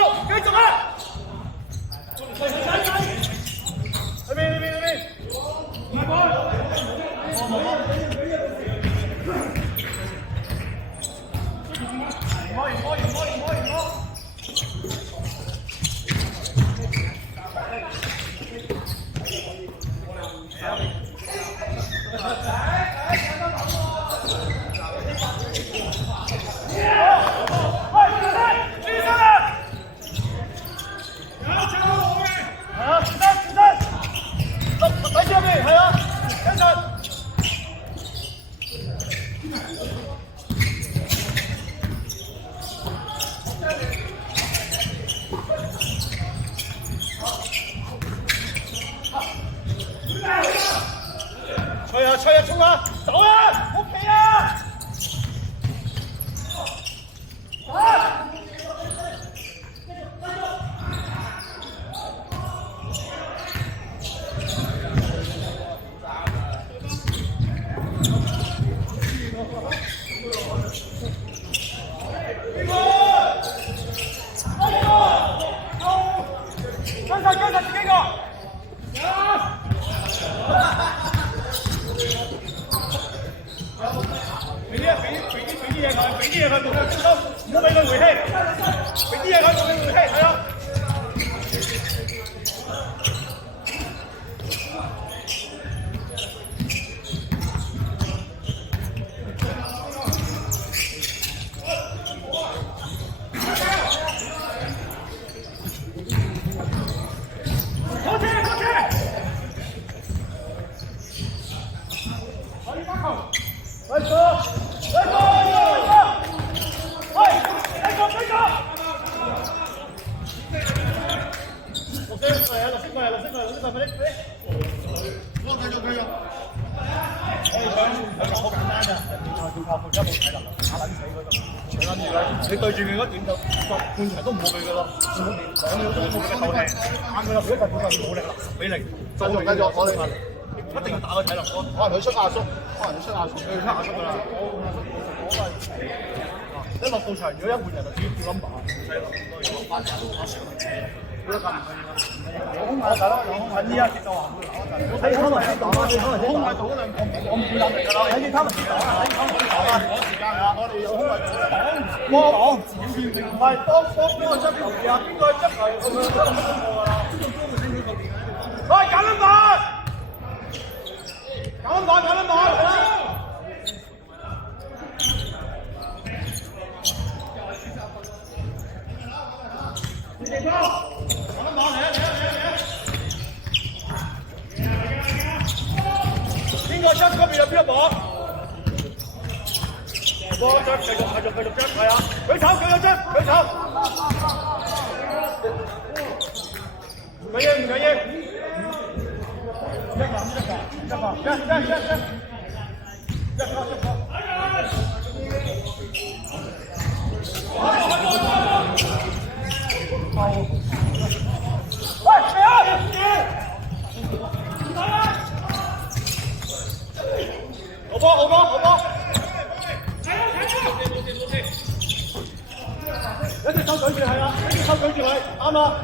繼續啊！呢邊。吹啊，衝啊，走啊，屋企啊！跟上自己個。俾啲嘢佢，唔好俾佢回氣，俾啲嘢佢，冇俾佢回氣，係啊！你對住佢嗰點就半場都唔好俾佢咯，2秒鐘都冇俾佢透氣，啱佢啦，如果佢冇力啦，10比0，繼續，我哋一定要打佢體能咯，可能佢出亞縮，佢出亞縮㗎啦，一落到場如果一換人就直接跳冧把，唔使諗咁多嘢，翻場打上去，嗰一間唔有空位打咯，有空位呢一節就話睇他們打啊，有空位做嗰兩個我唔會諗嚟㗎啦，睇他們打啊，睇他們打啊，攞時間啊，我哋有空位做講，唔係幫邊個執球啊？邊個執球咁樣執唔到㗎啦？喂，揀撚板，地方，邊個出嗰邊有邊個搏？波出，繼續出，係啊！舉手，舉手！唔緊要，好波！一隻手舉住係啊，一隻手舉住佢，啱啊！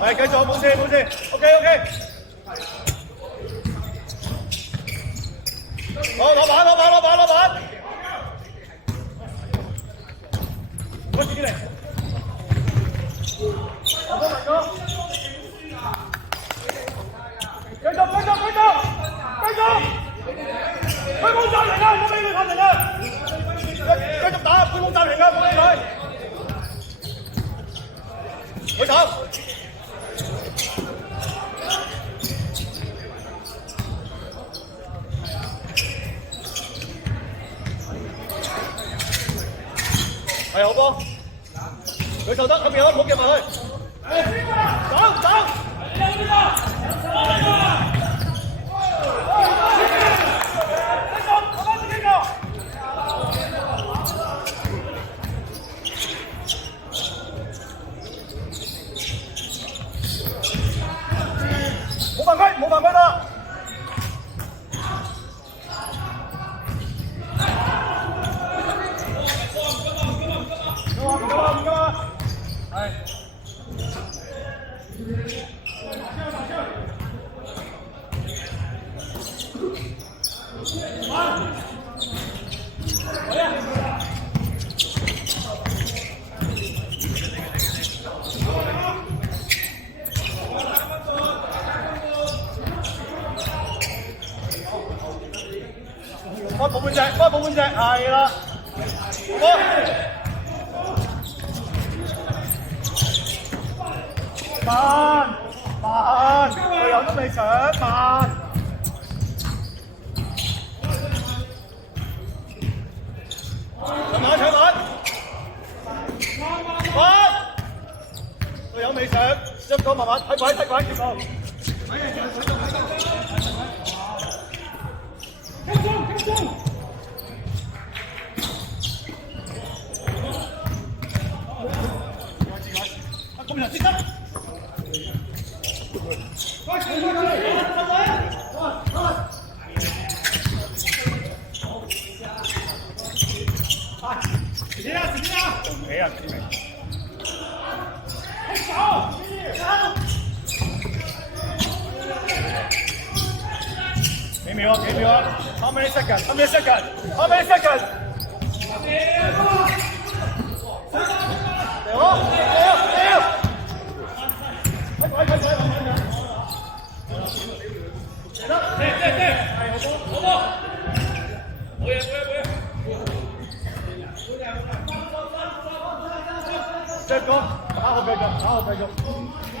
係繼續冇事 ，OK。攞板，我自己嚟。阿哥，繼續，推攻暫停啊！唔好俾佢暫停啊！繼續打，推攻暫停啊！唔好俾佢。舉手。係有波，佢就得咁樣，冇夾埋佢。走走。冇犯規，冇犯規啦。開保半隻，開保半隻，係啦。慢慢，隊友都未上，慢。搶慢搶慢，慢。隊友未上，一個慢慢睇鬼睇鬼，接球。幾秒啊？幾秒啊 ？How many seconds? How many seconds? How many seconds? 嚟喎！睇鬼！好波！冇嘢！即係講打我繼續，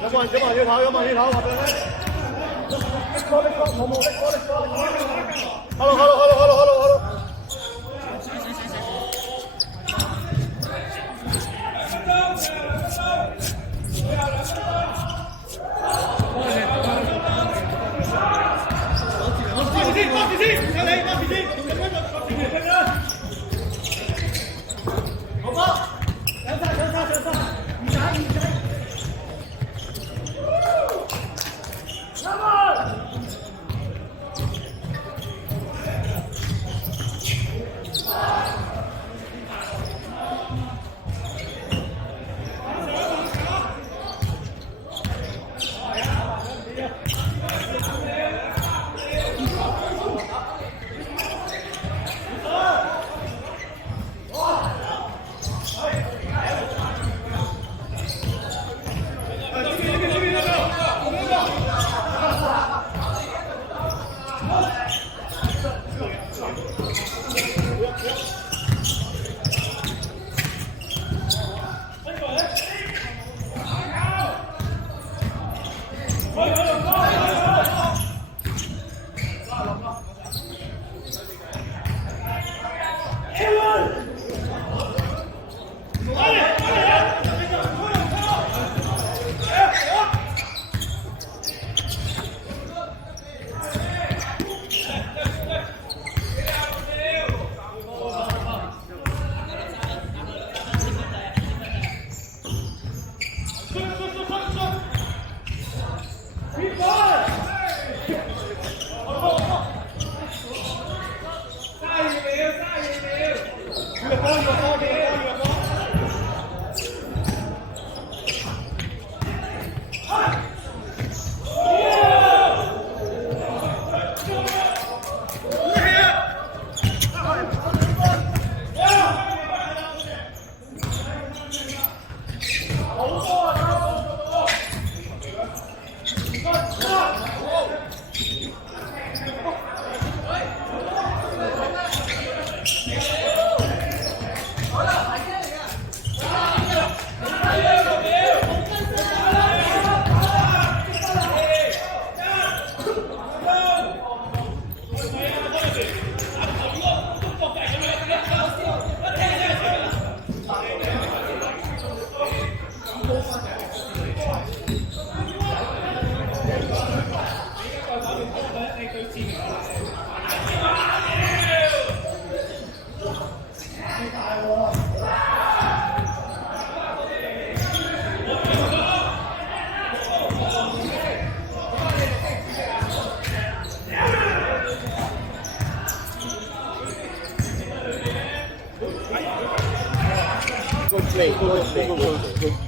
有冇人要跑？話俾你聽。Hello. 好对对对对对。